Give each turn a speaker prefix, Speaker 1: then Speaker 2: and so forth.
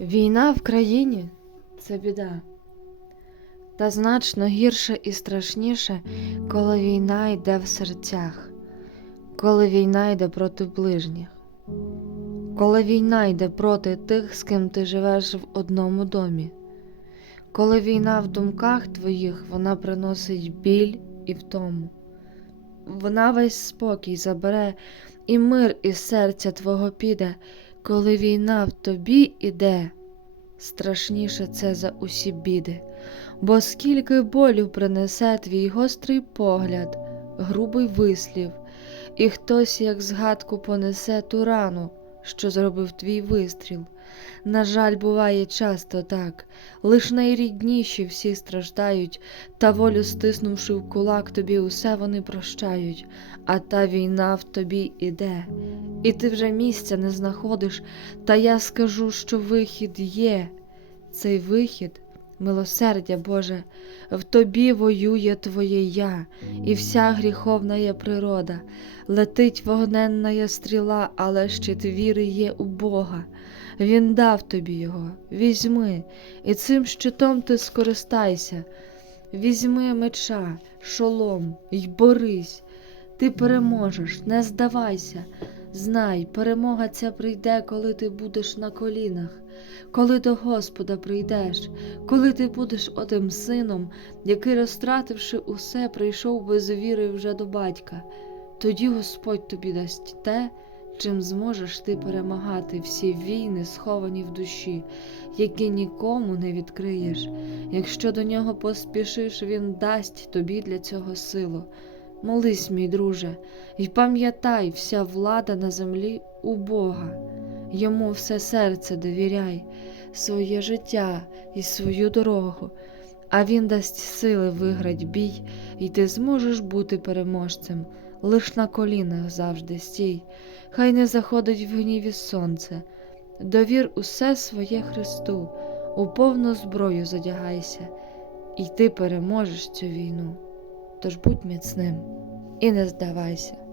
Speaker 1: Війна в країні це біда. Та значно гірше і страшніше, коли війна йде в серцях, коли війна йде проти ближніх, коли війна йде проти тих, з ким ти живеш в одному домі, коли війна в думках твоїх вона приносить біль і втому. Вона весь спокій забере, і мир із серця твого піде, коли війна в тобі іде. Страшніше це за усі біди, бо скільки болю принесе твій гострий погляд, грубий вислів, і хтось, як згадку, понесе ту рану, що зробив твій вистріл. На жаль, буває часто так, лиш найрідніші всі страждають, та волю стиснувши в кулак, тобі усе вони прощають, а та війна в тобі іде, і ти вже місця не знаходиш, та я скажу, що вихід є. Цей вихід, милосердя Боже, в тобі воює Твоє я, і вся гріховна є природа, летить вогненна стріла, але щит віри є у Бога. Він дав тобі його, візьми, і цим щитом ти скористайся. Візьми меча, шолом й борись. Ти переможеш, не здавайся. Знай, перемога ця прийде, коли ти будеш на колінах, коли до Господа прийдеш, коли ти будеш отим сином, який, розтративши усе, прийшов без віри вже до батька. Тоді Господь тобі дасть те, чим зможеш ти перемагати всі війни, сховані в душі, які нікому не відкриєш. Якщо до нього поспішиш, він дасть тобі для цього силу. Молись, мій друже, і пам'ятай, вся влада на землі у Бога. Йому все серце довіряй, своє життя і свою дорогу, а він дасть сили виграть бій, і ти зможеш бути переможцем. Лиш на колінах завжди стій, хай не заходить в гніві сонце. Довір усе своє Христу, у повну зброю задягайся, і ти переможеш цю війну. Тож будь міцним і не здавайся.